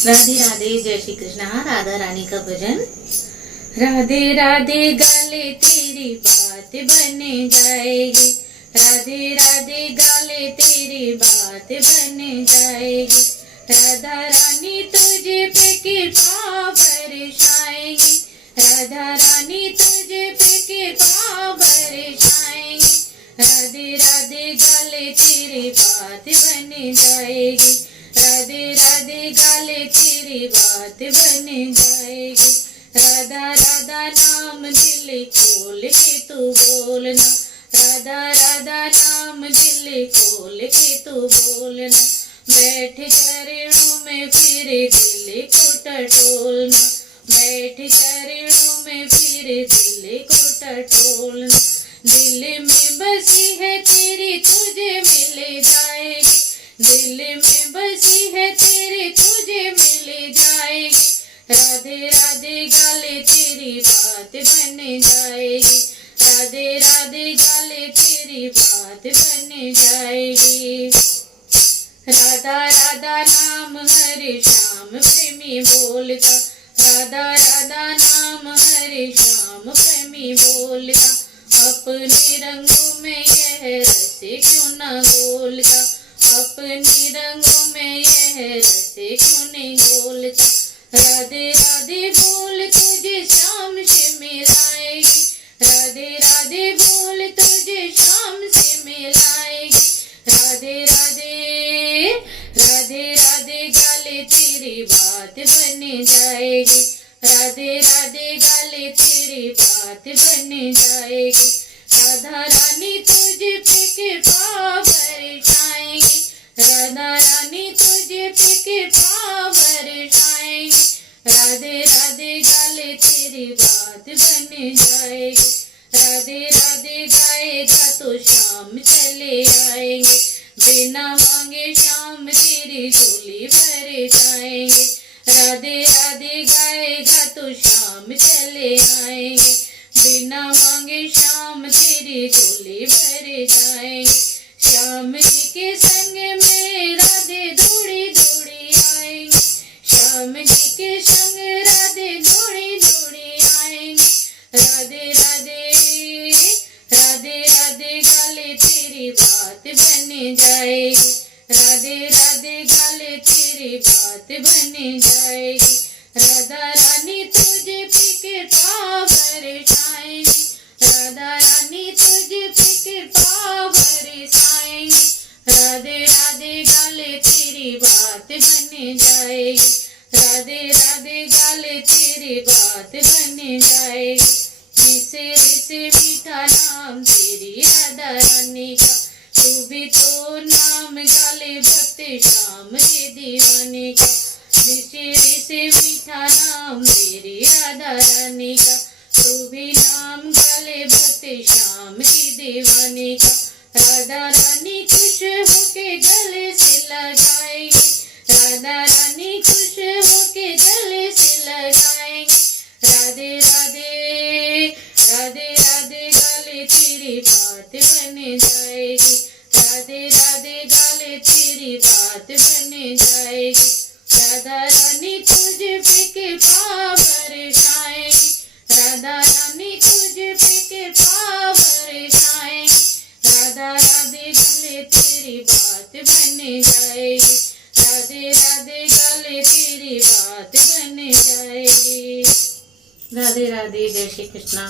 राधे राधे, जय श्री कृष्णा। राधा रानी का भजन। राधे राधे गाले तेरी बात बन जाएगी, राधे राधे गाले तेरी बात बन जाएगी। राधा रानी तुझे पे कृपा बरसाएंगी, राधा रानी तुझे पे कृपा बरसाएंगी। राधे राधे गाले तेरी बात बन जाएगी, राधे राधे गाले तेरी बात बन जाएगी। राधा राधा नाम दिल खोल के तू बोलना, राधा राधा नाम दिल खोल के तू बोलना। बैठ चरणों में फिर दिल को टटोलना, बैठ चरणों में फिर दिल को टटोलना। दिल में बसी है तेरी तुझे मिल जाएगी, दिल में बसी है तेरी तुझे मिल जाएगी। राधे राधे गाले तेरी बात बन जाएगी, राधे राधे गाले तेरी बात बन जाएगी। राधा राधा नाम हर श्याम प्रेमी बोलता, राधा राधा नाम हर श्याम प्रेमी बोलता। अपने रंगों में यह रस क्यों न घोलता, अपने रंगों में यह रस क्यों नहीं घोलता। राधे राधे बोल तुझे शाम से मिलाएगी, राधे राधे बोल तुझे शाम से मिलाएगी। राधे राधे राधे राधे गाले तेरी बात बन जाएगी, राधे राधे गाले तेरी बात बन जाएगी। राधा रानी तुझे पे कृपा बरसाएंगी, राधा रानी तुझे पे कृपा बरसाएंगी। राधे राधे गाले तेरी बात बन जाएगी, राधे राधे गाएगा तो शाम चले आएंगे। बिना मांगे शाम तेरी झोली भर जाएंगे, राधे राधे गाएगा तो शाम चले आएंगे। बिना मांगे शाम तेरी झोली भर जाएंगे। श्याम जी के संग में राधे दौड़ी दौड़ी आएंगे, श्याम जी के संग राधे दौड़ी दौड़ी आएंगे। राधे राधे राधे राधे गाले तेरी बात बन जाएगी, राधे राधे गाले तेरी बात बन जाएगी। राधा रानी तुझे पे कृपा बरसाएंगी, राधा रानी तुझे पे कृपा बरसाएंगी। राधे राधे गाले तेरी बात बन जाएगी, राधे राधे गाले तेरी बात बन जाएगी। मिसे से मीठा नाम तेरी राधा रानी का, तू भी तो नाम गाले भक्त श्याम के दीवाने का। मिसे से मीठा नाम तेरी राधा रानी का, तू भी नाम गाले भक्त श्याम की दीवाने का। राधा रानी खुश होके गले से लगाएंगे, राधा रानी खुश होके गले से लगाएंगे। राधे राधे राधे राधे गाले तेरी बात बन जाएगी, राधे राधे गाले तेरी बात बन जाएगी। राधा रानी तुझे पे कृपा बरसाएंगी, राधा रानी तुझे पे कृपा बरसाएंगी। राधा राधे गाले तेरी बात बन जाएगी, राधे राधे गाले तेरी बात बन जाएगी। राधे राधे, जय श्री कृष्णा।